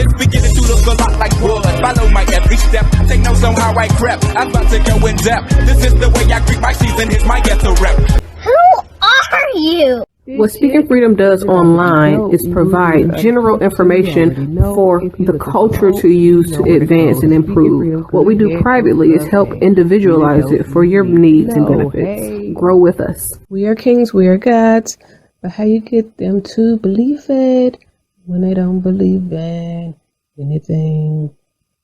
It's beginning to look a lot like wood. Follow my every step. Take notes on how I crept. I'm about to go in depth. This is the way I greet my season. Here's my ghetto rep. Who are you? What Speaking Freedom does online is provide general information for the culture to use to advance and improve. What we do privately is help individualize it for your needs and benefits. Grow with us. We are kings, we are gods, but how you get them to believe it when they don't believe in anything?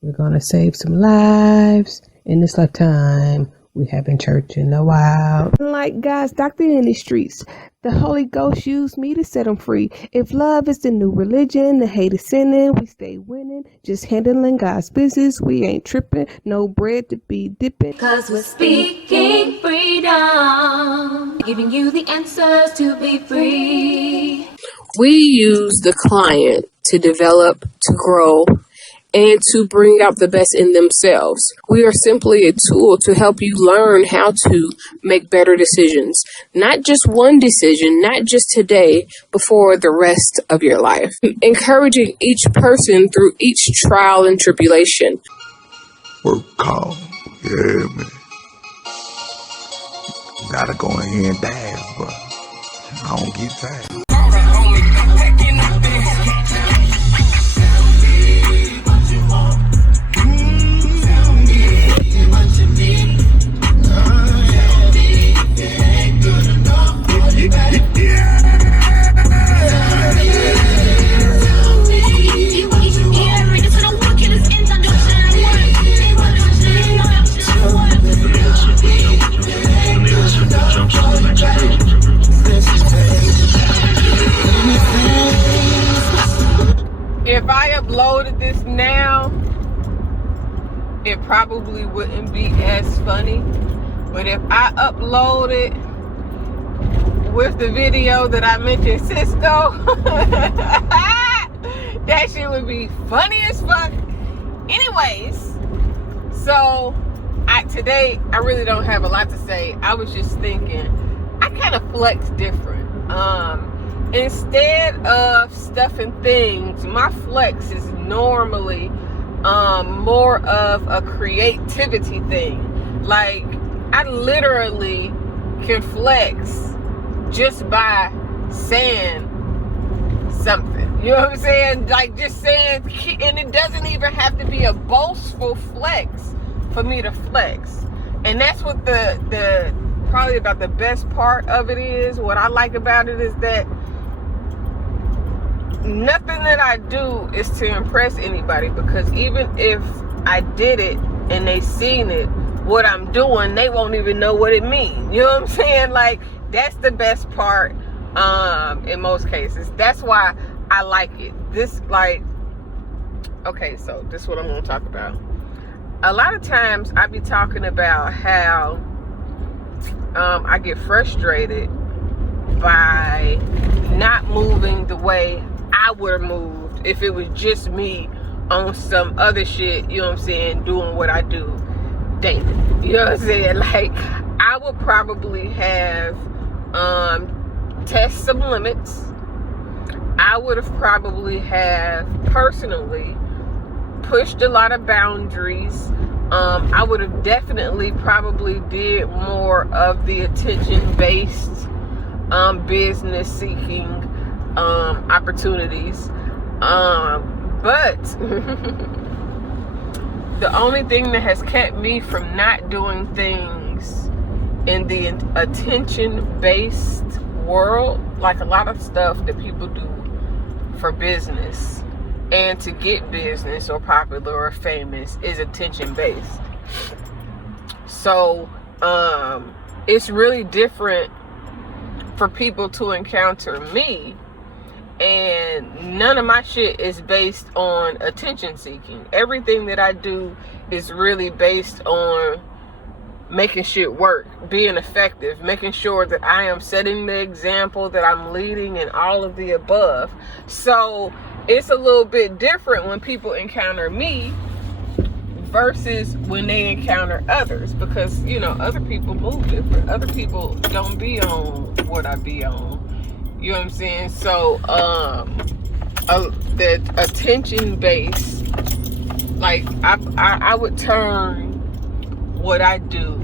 We're gonna save some lives in this lifetime. We haven't church in a while. Like God's doctor in the streets, the Holy Ghost used me to set them free. If love is the new religion, the hate is sinning, we stay winning. Just handling God's business, we ain't tripping. No bread to be dipping. Cause we're speaking freedom, giving you the answers to be free. We use the client to develop, to grow, and to bring out the best in themselves. We are simply a tool to help you learn how to make better decisions. Not just one decision, not just today, but for the rest of your life. Encouraging each person through each trial and tribulation. Work call, yeah, man. Gotta go in here and dance, but I don't get tired. If I uploaded this now, it probably wouldn't be as funny. But if I upload it with the video that I mentioned Cisco, that shit would be funny as fuck. Anyways, so today I really don't have a lot to say. I was just thinking, I kind of flex different. Instead of stuffing things, my flex is normally more of a creativity thing. Like, I literally can flex just by saying something. You know what I'm saying? Like, just saying, and it doesn't even have to be a boastful flex for me to flex. And that's what the probably about the best part of it is. What I like about it is that nothing that I do is to impress anybody, because even if I did it and they seen it, what I'm doing, they won't even know what it means. You know what I'm saying? Like, that's the best part in most cases. That's why I like it. This, like, okay, so this is what I'm going to talk about. A lot of times I be talking about how I get frustrated by not moving the way I would have moved if it was just me on some other shit, you know what I'm saying, doing what I do daily. You know what I'm saying? Like, I would probably have test some limits. I would have probably have personally pushed a lot of boundaries. I would have definitely probably did more of the attention-based business seeking opportunities, but the only thing that has kept me from not doing things in the attention-based world, like a lot of stuff that people do for business and to get business or popular or famous, is attention-based. So it's really different for people to encounter me, and none of my shit is based on attention seeking. Everything that I do is really based on making shit work, being effective, making sure that I am setting the example, that I'm leading, and all of the above. So it's a little bit different when people encounter me versus when they encounter others, because, you know, other people move different. Other people don't be on what I be on. You know what I'm saying? So the attention base, like I would turn what I do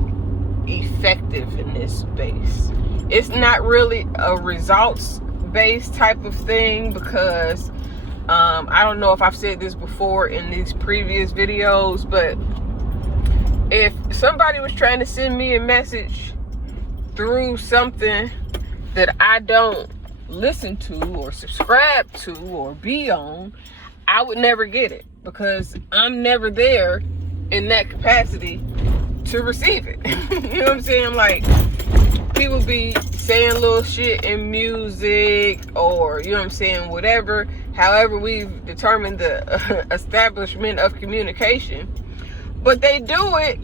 effective in this space. It's not really a results based type of thing, because I don't know if I've said this before in these previous videos, but if somebody was trying to send me a message through something that I don't listen to or subscribe to or be on, I would never get it, because I'm never there in that capacity to receive it. You know what I'm saying? Like, people be saying little shit in music, or, you know what I'm saying, whatever, however we've determined the establishment of communication, but they do it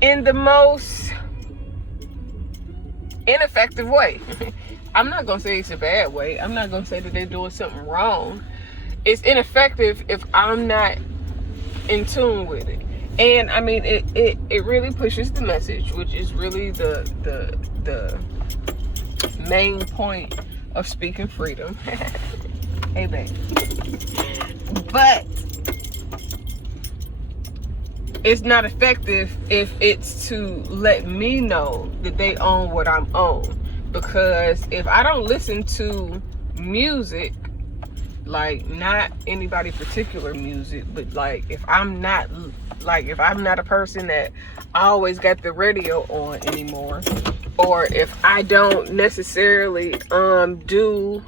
in the most ineffective way. I'm not gonna say it's a bad way. I'm not gonna say that they're doing something wrong. It's ineffective if I'm not in tune with it. And I mean, it really pushes the message, which is really the main point of speaking freedom. Hey, babe. But it's not effective if it's to let me know that they own what I'm on. Because if I don't listen to music, like, not anybody particular music, but like, if I'm not a person that always got the radio on anymore, or if I don't necessarily do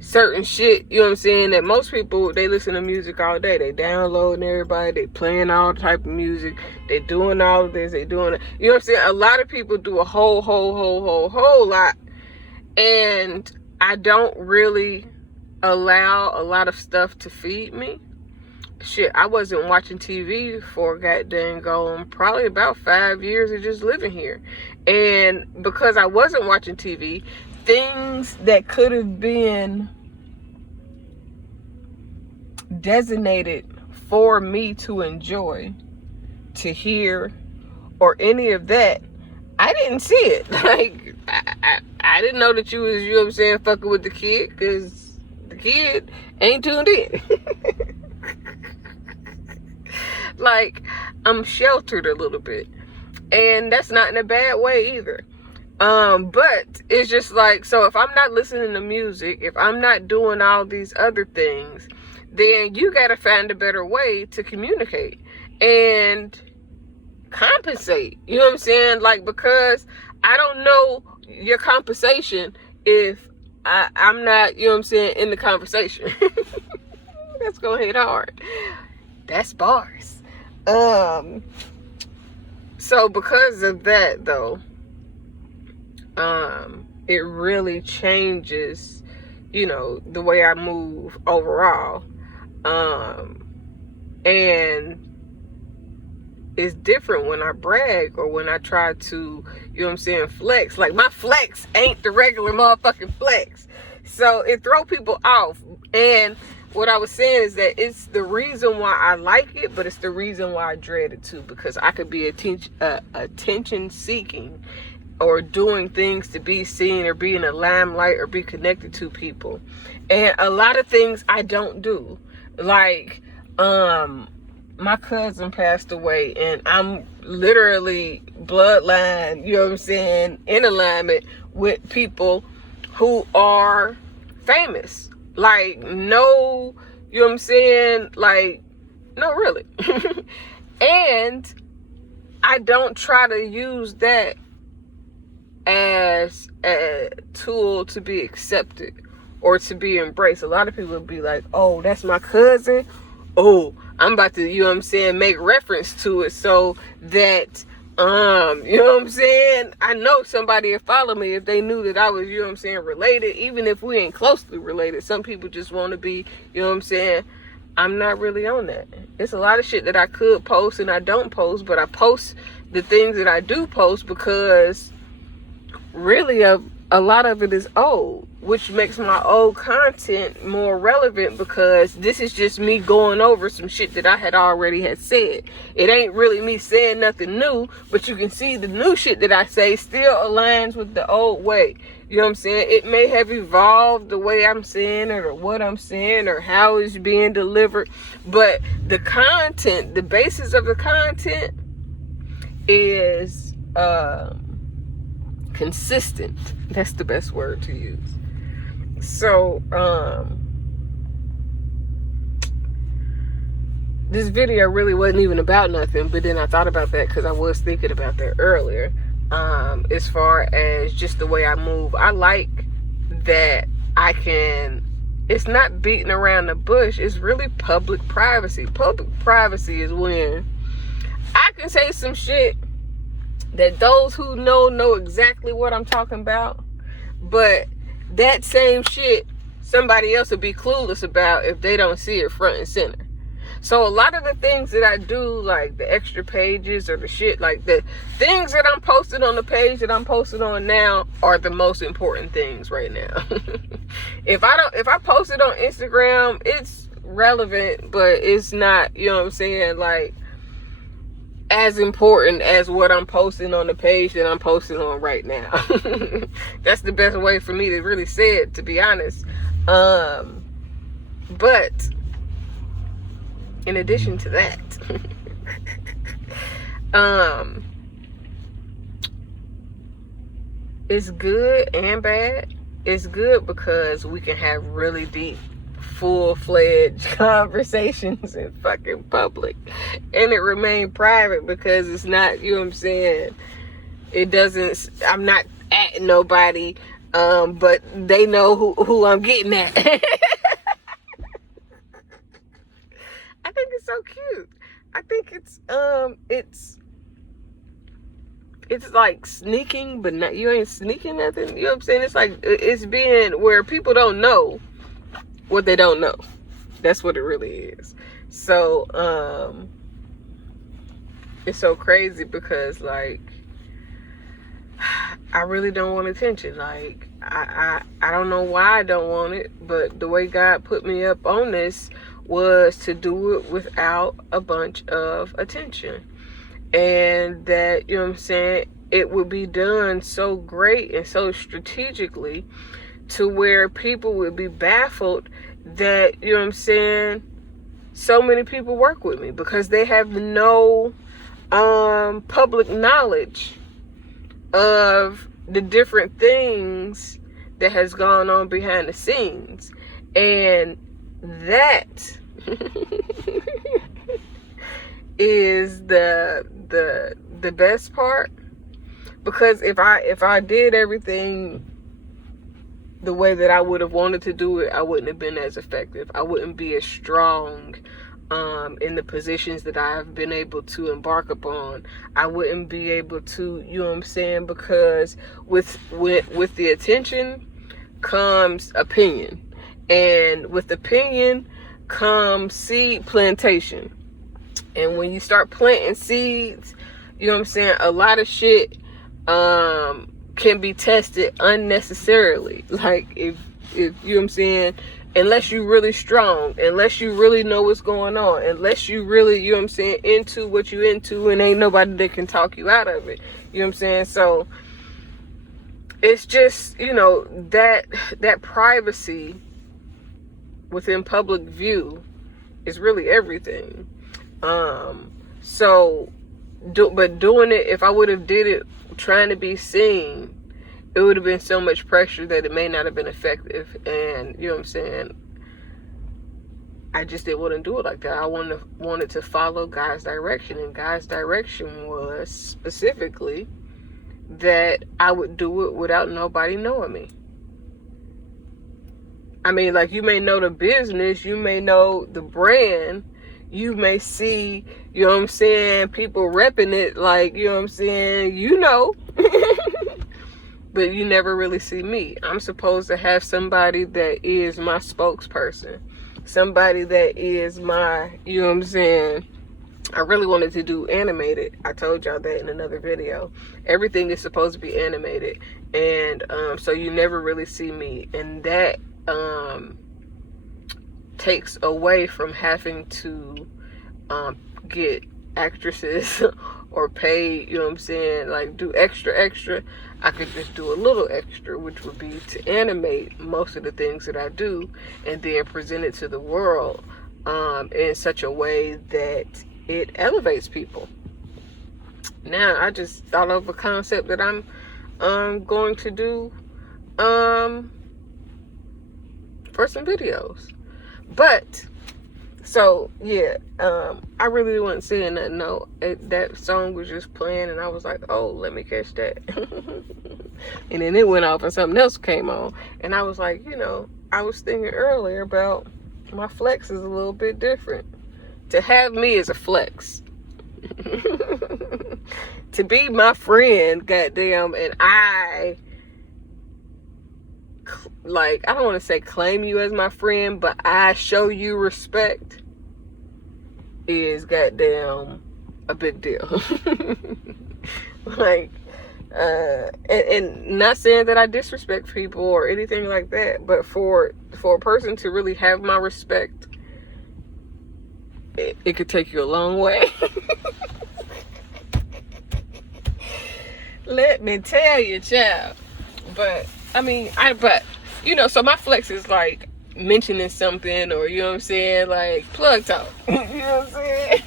certain shit, you know what I'm saying, that most people, they listen to music all day, they downloading everybody, they playing all type of music, they doing all of this, they doing it, you know what I'm saying. A lot of people do a whole lot, and I don't really allow a lot of stuff to feed me. Shit, I wasn't watching TV for goddamn probably about 5 years of just living here. And because I wasn't watching TV, things that could have been designated for me to enjoy, to hear, or any of that, I didn't see it. Like, I didn't know that you was, you know what I'm saying, fucking with the kid, because the kid ain't tuned in. Like, I'm sheltered a little bit, and that's not in a bad way either. But it's just like, so if I'm not listening to music, if I'm not doing all these other things, then you gotta find a better way to communicate and compensate. You know what I'm saying? Like, because I don't know your compensation if I'm not, you know what I'm saying, in the conversation. That's gonna hit hard. That's bars. So because of that, though, it really changes, you know, the way I move overall. And it's different when I brag or when I try to, you know what I'm saying, flex. Like, my flex ain't the regular motherfucking flex. So it throw people off. And what I was saying is that it's the reason why I like it, but it's the reason why I dread it too. Because I could be attention seeking, or doing things to be seen, or be in the limelight, or be connected to people. And a lot of things I don't do. Like, my cousin passed away, and I'm literally bloodline, you know what I'm saying, in alignment with people who are famous. Like, no, you know what I'm saying? Like, no, really. And I don't try to use that as a tool to be accepted or to be embraced. A lot of people will be like, oh, that's my cousin. Oh, I'm about to, you know what I'm saying, make reference to it so that, you know what I'm saying, I know somebody would follow me if they knew that I was, you know what I'm saying, related, even if we ain't closely related. Some people just want to be, you know what I'm saying. I'm not really on that. It's a lot of shit that I could post and I don't post, but I post the things that I do post because really of a lot of it is old, which makes my old content more relevant, because this is just me going over some shit that I had already had said. It ain't really me saying nothing new, but you can see the new shit that I say still aligns with the old way. You know what I'm saying? It may have evolved the way I'm saying it, or what I'm saying, or how it's being delivered, but the content, the basis of the content is consistent. That's the best word to use. So this video really wasn't even about nothing, but then I thought about that because I was thinking about that earlier. As far as just the way I move, I like that I can, it's not beating around the bush, it's really public privacy. Public privacy is when I can say some shit that those who know exactly what I'm talking about, but that same shit somebody else would be clueless about if they don't see it front and center. So a lot of the things that I do, like the extra pages or the shit, like the things that I'm posting on the page that I'm posting on now, are the most important things right now. If I post it on Instagram, it's relevant, but it's not, you know what I'm saying, like as important as what I'm posting on the page that I'm posting on right now. That's the best way for me to really say it, to be honest. But in addition to that, it's good and bad. It's good because we can have really deep, full-fledged conversations in fucking public, and it remain private because it's not, you know what I'm saying, it doesn't, I'm not at nobody, but they know who I'm getting at. I think it's so cute. I think it's like sneaking, but not, you ain't sneaking nothing. You know what I'm saying? It's like, it's being where people don't know what they don't know. That's what it really is. So, it's so crazy because, like, I really don't want attention. Like, I don't know why I don't want it, but the way God put me up on this was to do it without a bunch of attention. And that, you know what I'm saying, it would be done so great and so strategically to where people would be baffled that, you know what I'm saying, so many people work with me, because they have no public knowledge of the different things that has gone on behind the scenes. And that is the best part, because if I did everything the way that I would have wanted to do it, I wouldn't have been as effective. I wouldn't be as strong in the positions that I've been able to embark upon. I wouldn't be able to, you know what I'm saying, because with the attention comes opinion, and with opinion comes seed plantation. And when you start planting seeds, you know what I'm saying, a lot of shit can be tested unnecessarily. Like, if you know what I'm saying, unless you really strong, unless you really know what's going on, unless you really, you know what I'm saying, into what you into, and ain't nobody that can talk you out of it. You know what I'm saying? So it's just, you know, that privacy within public view is really everything. But doing it, if I would have did it trying to be seen, it would have been so much pressure that it may not have been effective. And, you know what I'm saying, I just didn't want to do it like that. I wanted to follow God's direction, and God's direction was specifically that I would do it without nobody knowing me. I mean, like, you may know the business, you may know the brand, you may see, you know what I'm saying, people repping it, like, you know what I'm saying, you know, but you never really see me. I'm supposed to have somebody that is my spokesperson, somebody that is my, you know what I'm saying, I really wanted to do animated. I told y'all that in another video. Everything is supposed to be animated, and so you never really see me, and that takes away from having to get actresses or pay, you know what I'm saying, like do extra. I could just do a little extra, which would be to animate most of the things that I do and then present it to the world in such a way that it elevates people. Now I just thought of a concept that I'm going to do for some videos. But so yeah, I really wasn't saying nothing. No, that song was just playing, and I was like, oh, let me catch that. And then it went off, and something else came on, and I was like, you know, I was thinking earlier about my flex is a little bit different. To have me is a flex. To be my friend, goddamn, and I don't want to say claim you as my friend, but I show you respect is goddamn a big deal. Like, and not saying that I disrespect people or anything like that, but for a person to really have my respect, it could take you a long way. Let me tell you, child. But I mean, you know, so my flex is like mentioning something, or, you know what I'm saying, like plug talk. You know what I'm saying?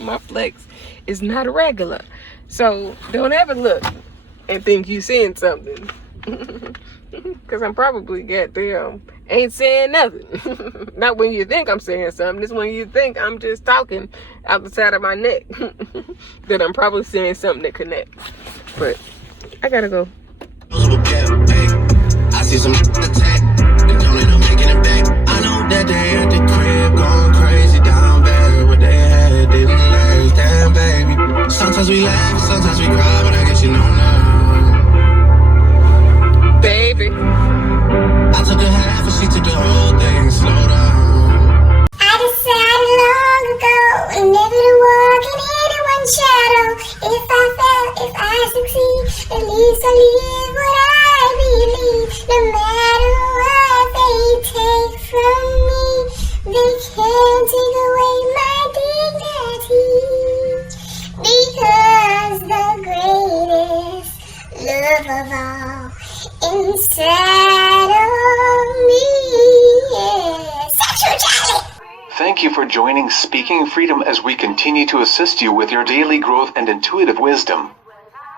My flex is not regular. So don't ever look and think you saying something. Because I'm probably goddamn ain't saying nothing. Not when you think I'm saying something. It's when you think I'm just talking out the side of my neck. That I'm probably saying something that connects. But I gotta go. I see some attack, and don't end up making it back. I know that they at the crib going crazy down bad. What they had didn't last, damn baby. Sometimes we laugh, sometimes we cry, but I guess you know now. Baby, I took a half and she took the whole thing, slow down. I decided long ago never to walk in anyone's shadow. If I fail, if I succeed, at least I live what I believe. No matter what they take from me, they can't take away my dignity. Because the greatest love of all inside of me is sexuality. Thank you for joining Speaking Freedom as we continue to assist you with your daily growth and intuitive wisdom.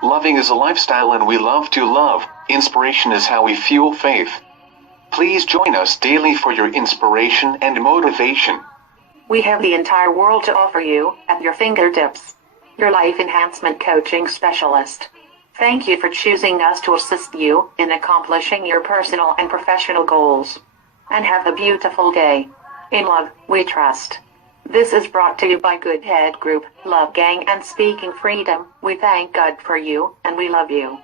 Loving is a lifestyle and we love to love. Inspiration is how we fuel faith. Please join us daily for your inspiration and motivation. We have the entire world to offer you at your fingertips. Your life enhancement coaching specialist. Thank you for choosing us to assist you in accomplishing your personal and professional goals. And have a beautiful day. In love, we trust. This is brought to you by Good Head Group, Love Gang, and Speaking Freedom. We thank God for you, and we love you.